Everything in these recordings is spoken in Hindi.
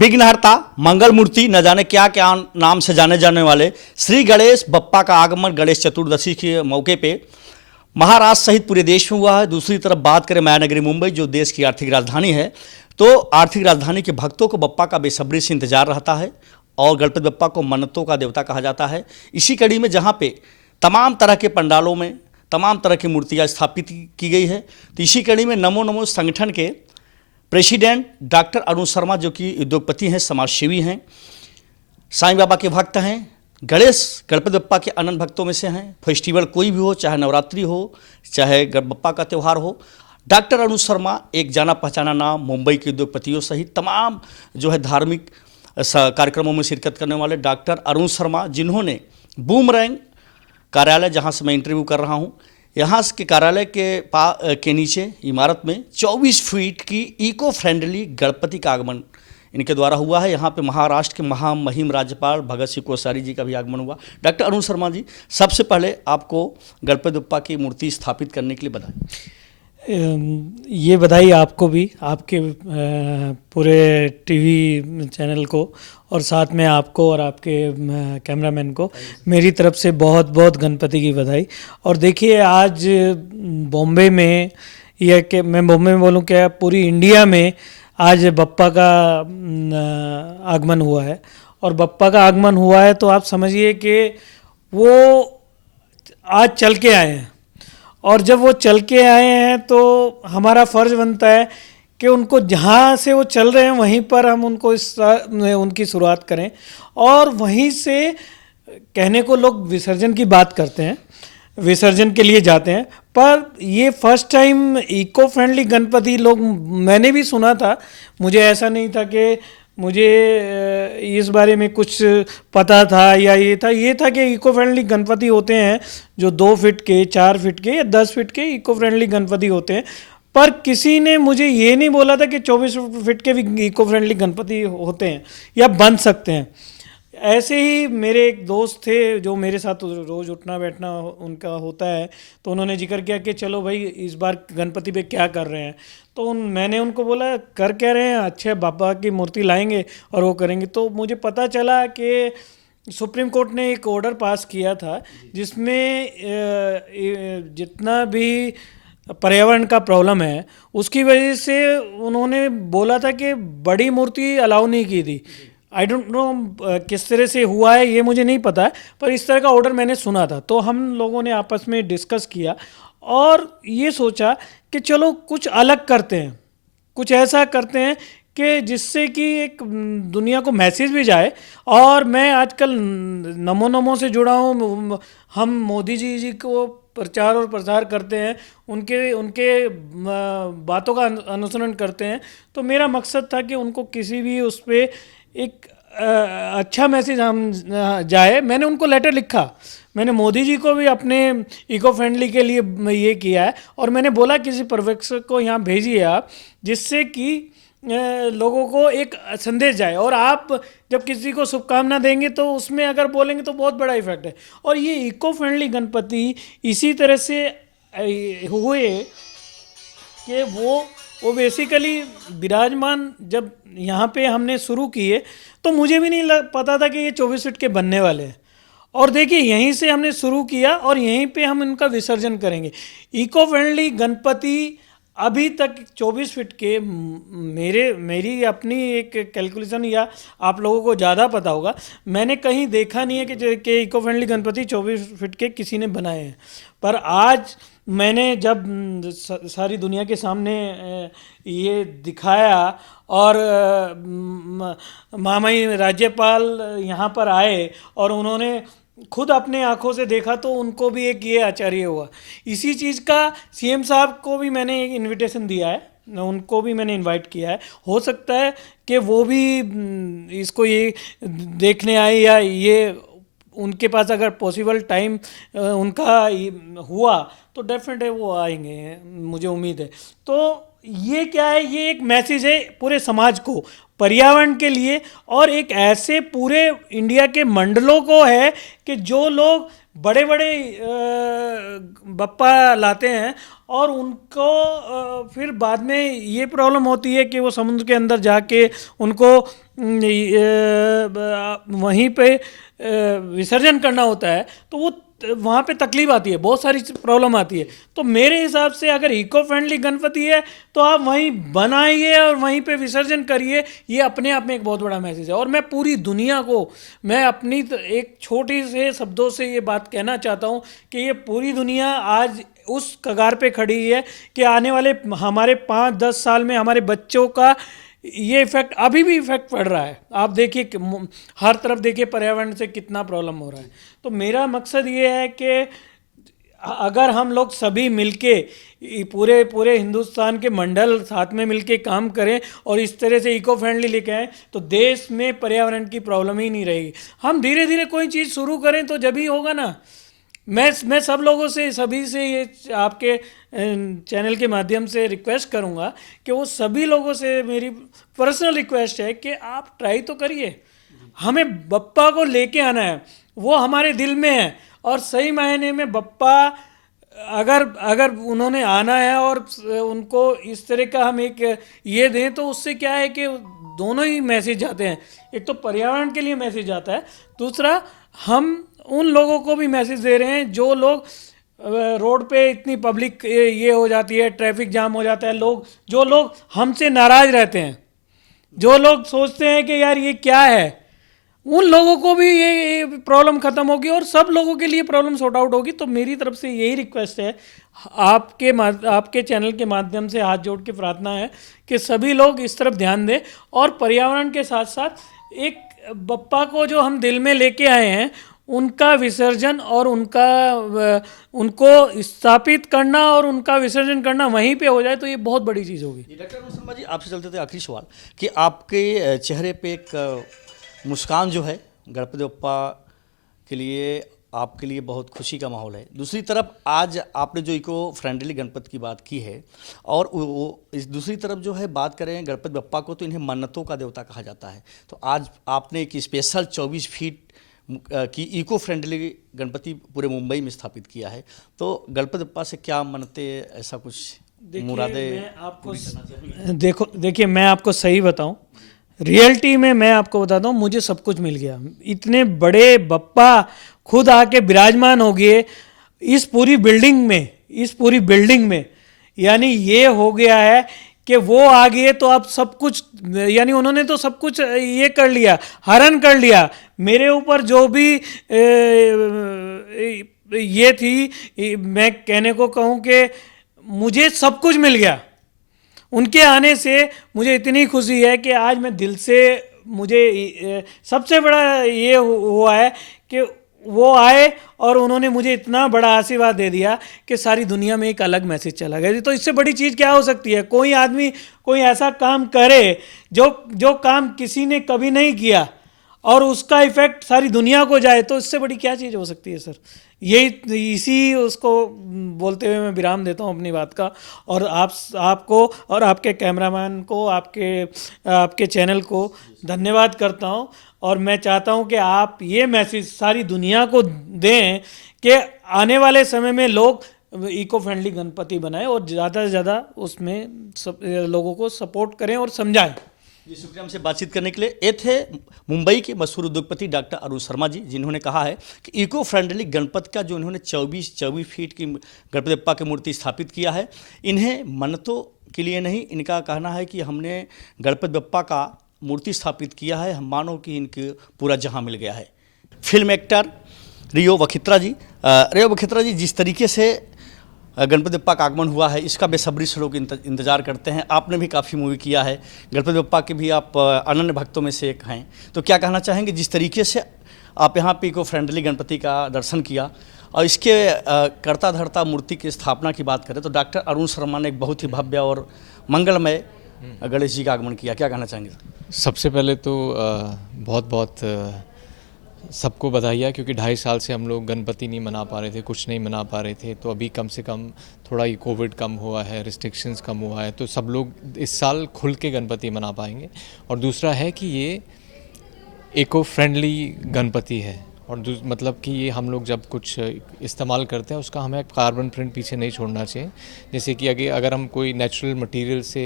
विघ्नहर्ता, मंगल मूर्ति, न जाने क्या क्या नाम से जाने जाने वाले श्री गणेश बप्पा का आगमन गणेश चतुर्दशी के मौके पे महाराष्ट्र सहित पूरे देश में हुआ है। दूसरी तरफ बात करें मायानगरी मुंबई, जो देश की आर्थिक राजधानी है, तो आर्थिक राजधानी के भक्तों को बप्पा का बेसब्री से इंतजार रहता है और गणपति बप्पा को मन्नतों का देवता कहा जाता है। इसी कड़ी में जहाँ पे तमाम तरह के पंडालों में तमाम तरह की मूर्तियाँ स्थापित की गई है, तो इसी कड़ी में नमो नमो संगठन के प्रेसिडेंट डॉक्टर अरुण शर्मा, जो कि उद्योगपति हैं, समाजसेवी हैं, साईं बाबा के भक्त हैं, गणेश गणपति बप्पा के अनंत भक्तों में से हैं। फेस्टिवल कोई भी हो, चाहे नवरात्रि हो, चाहे बप्पा का त्यौहार हो, डॉक्टर अरुण शर्मा एक जाना पहचाना नाम मुंबई के उद्योगपतियों सहित तमाम जो है धार्मिक कार्यक्रमों में शिरकत करने वाले डॉक्टर अरुण शर्मा, जिन्होंने बूमरैंग कार्यालय, जहाँ से मैं इंटरव्यू कर रहा हूँ, यहाँ के कार्यालय के नीचे इमारत में 24 फीट की इको फ्रेंडली गणपति का आगमन इनके द्वारा हुआ है। यहाँ पे महाराष्ट्र के महामहिम राज्यपाल भगत सिंह कोश्यारी जी का भी आगमन हुआ। डॉक्टर अरुण शर्मा जी, सबसे पहले आपको गणपति बप्पा की मूर्ति स्थापित करने के लिए बधाई। ये बधाई आपको भी, आपके पूरे टीवी चैनल को, और साथ में आपको और आपके कैमरामैन को मेरी तरफ से बहुत बहुत गणपति की बधाई। और देखिए, आज बॉम्बे में, या कि मैं बॉम्बे में बोलूँ क्या, पूरी इंडिया में आज बप्पा का आगमन हुआ है। और बप्पा का आगमन हुआ है तो आप समझिए कि वो आज चल के आए हैं, और जब वो चल के आए हैं तो हमारा फ़र्ज़ बनता है कि उनको जहाँ से वो चल रहे हैं वहीं पर हम उनको उनकी शुरुआत करें। और वहीं से कहने को लोग विसर्जन की बात करते हैं, विसर्जन के लिए जाते हैं, पर ये first time eco friendly Ganpati लोग, मैंने भी सुना था, मुझे ऐसा नहीं था कि मुझे इस बारे में कुछ पता था या ये था कि इको फ्रेंडली गणपति होते हैं जो 2 फीट के, 4 फीट के या 10 फीट के इको फ्रेंडली गणपति होते हैं। पर किसी ने मुझे ये नहीं बोला था कि 24 फीट के भी इको फ्रेंडली गणपति होते हैं या बन सकते हैं। ऐसे ही मेरे एक दोस्त थे जो मेरे साथ रोज़ उठना बैठना उनका होता है, तो उन्होंने जिक्र किया कि चलो भाई इस बार गणपति पे क्या कर रहे हैं। तो मैंने उनको बोला कर क्या रहे हैं, अच्छे बाबा की मूर्ति लाएंगे और वो करेंगे। तो मुझे पता चला कि सुप्रीम कोर्ट ने एक ऑर्डर पास किया था जिसमें जितना भी पर्यावरण का प्रॉब्लम है उसकी वजह से उन्होंने बोला था कि बड़ी मूर्ति अलाउ नहीं की थी। आई डोंट नो किस तरह से हुआ है, ये मुझे नहीं पता है, पर इस तरह का ऑर्डर मैंने सुना था। तो हम लोगों ने आपस में डिस्कस किया और ये सोचा कि चलो कुछ अलग करते हैं, कुछ ऐसा करते हैं कि जिससे कि एक दुनिया को मैसेज भी जाए। और मैं आजकल नमो नमो से जुड़ा हूँ, हम मोदी जी को प्रचार और प्रसार करते हैं, उनके बातों का अनुसरण करते हैं। तो मेरा मकसद था कि उनको किसी भी उस पर एक अच्छा मैसेज हम जाए। मैंने उनको लेटर लिखा, मैंने मोदी जी को भी अपने इको फ्रेंडली के लिए ये किया है, और मैंने बोला किसी पर्यवेक्षक को यहाँ भेजिए आप, जिससे कि लोगों को एक संदेश जाए। और आप जब किसी को शुभकामना देंगे तो उसमें अगर बोलेंगे तो बहुत बड़ा इफेक्ट है। और ये इको फ्रेंडली गणपति इसी तरह से हुए कि वो बेसिकली विराजमान जब यहाँ पे हमने शुरू किए तो मुझे भी नहीं पता था कि ये 24 फीट के बनने वाले हैं। और देखिए, यहीं से हमने शुरू किया और यहीं पे हम इनका विसर्जन करेंगे। इको फ्रेंडली गणपति अभी तक 24 फीट के, मेरी अपनी एक कैलकुलेशन, या आप लोगों को ज़्यादा पता होगा, मैंने कहीं देखा नहीं है कि इको फ्रेंडली गणपति 24 फीट के किसी ने बनाए हैं। पर आज मैंने जब सारी दुनिया के सामने ये दिखाया और महामहिम राज्यपाल यहाँ पर आए और उन्होंने खुद अपने आंखों से देखा, तो उनको भी एक ये आश्चर्य हुआ। इसी चीज़ का सीएम साहब को भी मैंने एक इनविटेशन दिया है, उनको भी मैंने इनवाइट किया है। हो सकता है कि वो भी इसको ये देखने आए, या ये उनके पास अगर पॉसिबल टाइम उनका हुआ तो डेफिनेट है वो आएंगे, मुझे उम्मीद है। तो ये क्या है, ये एक मैसेज है पूरे समाज को, पर्यावरण के लिए, और एक ऐसे पूरे इंडिया के मंडलों को है कि जो लोग बड़े बड़े बप्पा लाते हैं और उनको फिर बाद में ये प्रॉब्लम होती है कि वो समुद्र के अंदर जाके उनको वहीं पे विसर्जन करना होता है, तो वो वहाँ पे तकलीफ आती है, बहुत सारी प्रॉब्लम आती है। तो मेरे हिसाब से अगर इको फ्रेंडली गणपति है तो आप वहीं बनाइए और वहीं पे विसर्जन करिए। ये अपने आप में एक बहुत बड़ा मैसेज है। और मैं पूरी दुनिया को, मैं अपनी एक छोटी से शब्दों से ये बात कहना चाहता हूँ कि ये पूरी दुनिया आज उस कगार पे खड़ी है कि आने वाले हमारे 5-10 साल में हमारे बच्चों का ये इफेक्ट, अभी भी इफेक्ट पड़ रहा है। आप देखिए कि हर तरफ देखिए पर्यावरण से कितना प्रॉब्लम हो रहा है। तो मेरा मकसद ये है कि अगर हम लोग सभी मिलके पूरे पूरे हिंदुस्तान के मंडल साथ में मिलके काम करें और इस तरह से इको फ्रेंडली लेके आएँ तो देश में पर्यावरण की प्रॉब्लम ही नहीं रहेगी। हम धीरे धीरे कोई चीज़ शुरू करें तो जब ही होगा ना। मैं सब लोगों से, सभी से ये आपके चैनल के माध्यम से रिक्वेस्ट करूंगा कि वो सभी लोगों से मेरी पर्सनल रिक्वेस्ट है कि आप ट्राई तो करिए। हमें बप्पा को लेके आना है, वो हमारे दिल में है। और सही मायने में बप्पा अगर उन्होंने आना है और उनको इस तरह का हम एक ये दें तो उससे क्या है कि दोनों ही मैसेज जाते हैं। एक तो पर्यावरण के लिए मैसेज आता है, दूसरा हम उन लोगों को भी मैसेज दे रहे हैं जो लोग रोड पे इतनी पब्लिक ये हो जाती है, ट्रैफिक जाम हो जाता है, जो लोग हमसे नाराज़ रहते हैं, जो लोग सोचते हैं कि यार ये क्या है, उन लोगों को भी ये प्रॉब्लम ख़त्म होगी और सब लोगों के लिए प्रॉब्लम सॉर्ट आउट होगी। तो मेरी तरफ से यही रिक्वेस्ट है, आपके चैनल के माध्यम से हाथ जोड़ के प्रार्थना है कि सभी लोग इस तरफ ध्यान दें और पर्यावरण के साथ साथ एक बप्पा को जो हम दिल में लेके आए हैं उनका विसर्जन और उनको स्थापित करना और उनका विसर्जन करना वहीं पे हो जाए तो ये बहुत बड़ी चीज़ होगी। डॉक्टर अरुण शर्मा जी, आपसे चलते थे आखिरी सवाल कि आपके चेहरे पे एक मुस्कान जो है गणपति बप्पा के लिए, आपके लिए बहुत खुशी का माहौल है। दूसरी तरफ आज आपने जो इको फ्रेंडली गणपति की बात की है और वो इस दूसरी तरफ जो है बात करें गणपति बप्पा को तो इन्हें मन्नतों का देवता कहा जाता है। तो आज आपने एक स्पेशल 24 फीट की इको फ्रेंडली गणपति पूरे मुंबई में स्थापित किया है। तो गणपति बप्पा से क्या मन्नतें, ऐसा कुछ मुरादें? मैं आपको देखिए मैं आपको सही बताऊं, रियलिटी में मैं आपको बताता हूँ, मुझे सब कुछ मिल गया। इतने बड़े बप्पा खुद आके विराजमान हो गए इस पूरी बिल्डिंग में, यानी ये हो गया है कि वो आ गए तो अब सब कुछ, यानी उन्होंने तो सब कुछ ये कर लिया, हरण कर लिया। मेरे ऊपर जो भी ये थी, मैं कहने को कहूँ कि मुझे सब कुछ मिल गया। उनके आने से मुझे इतनी खुशी है कि आज मैं दिल से, मुझे सबसे बड़ा ये हुआ है कि वो आए और उन्होंने मुझे इतना बड़ा आशीर्वाद दे दिया कि सारी दुनिया में एक अलग मैसेज चला गया। तो इससे बड़ी चीज़ क्या हो सकती है? कोई आदमी कोई ऐसा काम करे जो काम किसी ने कभी नहीं किया और उसका इफेक्ट सारी दुनिया को जाए, तो इससे बड़ी क्या चीज़ हो सकती है सर? यही इसी उसको बोलते हुए मैं विराम देता हूँ अपनी बात का। और आपको और आपके कैमरामैन को, आपके चैनल को धन्यवाद करता हूँ। और मैं चाहता हूँ कि आप ये मैसेज सारी दुनिया को दें कि आने वाले समय में लोग इको फ्रेंडली गणपति बनाएं और ज़्यादा से ज़्यादा उसमें लोगों को सपोर्ट करें और समझाएं। जी, शुक्रिया हमसे बातचीत करने के लिए। ये थे मुंबई के मशहूर उद्योगपति डॉक्टर अरुण शर्मा जी, जिन्होंने कहा है कि इको फ्रेंडली गणपति का जो इन्होंने 24 फीट की गणपति बप्पा की मूर्ति स्थापित किया है, इन्हें मन्नतों के लिए नहीं, इनका कहना है कि हमने गणपति बप्पा का मूर्ति स्थापित किया है, हम मानो कि इनके पूरा जहां मिल गया है। फिल्म एक्टर रियो वखित्रा जी, जिस तरीके से गणपति बप्पा का आगमन हुआ है, इसका बेसब्री से लोग इंतजार करते हैं। आपने भी काफ़ी मूवी किया है, गणपति बप्पा के भी आप अनन्य भक्तों में से एक हैं। तो क्या कहना चाहेंगे जिस तरीके से आप यहाँ पे इको फ्रेंडली गणपति का दर्शन किया और इसके करता धरता मूर्ति की स्थापना की बात करें तो डॉक्टर अरुण शर्मा ने एक बहुत ही भव्य और मंगलमय गणेश जी का आगमन किया, क्या कहना चाहेंगे? सबसे पहले तो बहुत बहुत सबको बधाइयाँ, क्योंकि 2.5 साल से हम लोग गणपति नहीं मना पा रहे थे, कुछ नहीं मना पा रहे थे। तो अभी कम से कम थोड़ा ये कोविड कम हुआ है, रिस्ट्रिक्शंस कम हुआ है, तो सब लोग इस साल खुल के गणपति मना पाएंगे। और दूसरा है कि ये इको फ्रेंडली गणपति है और मतलब कि ये हम लोग जब कुछ इस्तेमाल करते हैं उसका हमें कार्बन प्रिंट पीछे नहीं छोड़ना चाहिए। जैसे कि अगर हम कोई नेचुरल मटेरियल से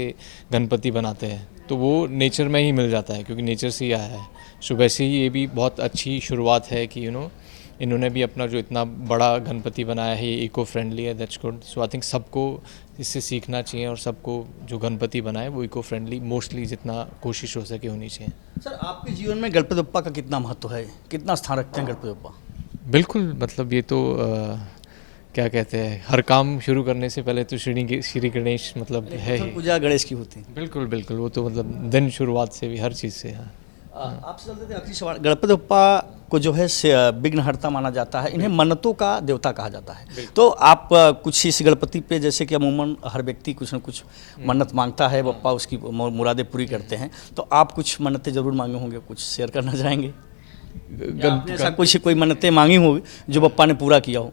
गणपति बनाते हैं तो वो नेचर में ही मिल जाता है, क्योंकि नेचर से ही आया है। सो वैसे ही ये भी बहुत अच्छी शुरुआत है कि इन्होंने भी अपना जो इतना बड़ा गणपति बनाया है ये इको फ्रेंडली है, that's good. So I think सबको इससे सीखना चाहिए और सबको जो गणपति बनाए वो इको फ्रेंडली मोस्टली जितना कोशिश हो सके होनी चाहिए। सर, आपके जीवन में गणपति बप्पा का कितना महत्व है, कितना स्थान रखते हैं गणपति बप्पा? बिल्कुल, मतलब ये तो क्या कहते हैं, हर काम शुरू करने से पहले तो श्री गणेश मतलब है ही। पूजा गणेश की होती है। बिल्कुल बिल्कुल, वो तो मतलब दिन शुरुआत से भी हर चीज़ से। हाँ, आपसे चलते थे आखिरी सवाल। गणपति बप्पा को जो है विघ्नहर्ता माना जाता है, इन्हें मन्नतों का देवता कहा जाता है। तो आप कुछ इस गणपति पे, जैसे कि अमूमन हर व्यक्ति कुछ न कुछ मन्नत मांगता है, बप्पा उसकी मुरादें पूरी करते हैं, तो आप कुछ मन्नतें जरूर मांगे होंगे, कुछ शेयर करना चाहेंगे? आपने ऐसा कुछ कोई मन्नतें मांगी होगी जो बप्पा ने पूरा किया हो?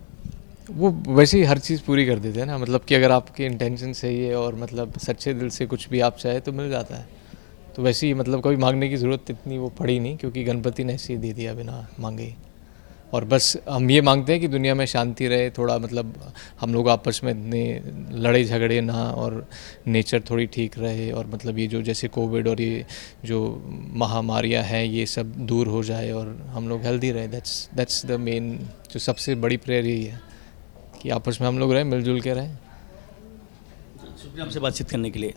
वो वैसे ही हर चीज़ पूरी कर देते हैं ना, मतलब कि अगर आपके इंटेंशन सही है और मतलब सच्चे दिल से कुछ भी आप चाहे तो मिल जाता है। तो वैसे ही मतलब कभी मांगने की ज़रूरत इतनी वो पड़ी नहीं, क्योंकि गणपति ने ऐसे ही दे दिया बिना मांगे ही। और बस हम ये मांगते हैं कि दुनिया में शांति रहे, थोड़ा मतलब हम लोग आपस में इतने लड़े झगड़े ना, और नेचर थोड़ी ठीक रहे, और मतलब ये जो जैसे कोविड और ये जो महामारियां हैं ये सब दूर हो जाए और हम लोग हेल्दी रहे। दैट्स द मेन, जो सबसे बड़ी प्रेयर यही है कि आपस में हम लोग रहें, मिलजुल के रहें। शुक्रिया हमसे बातचीत करने के लिए।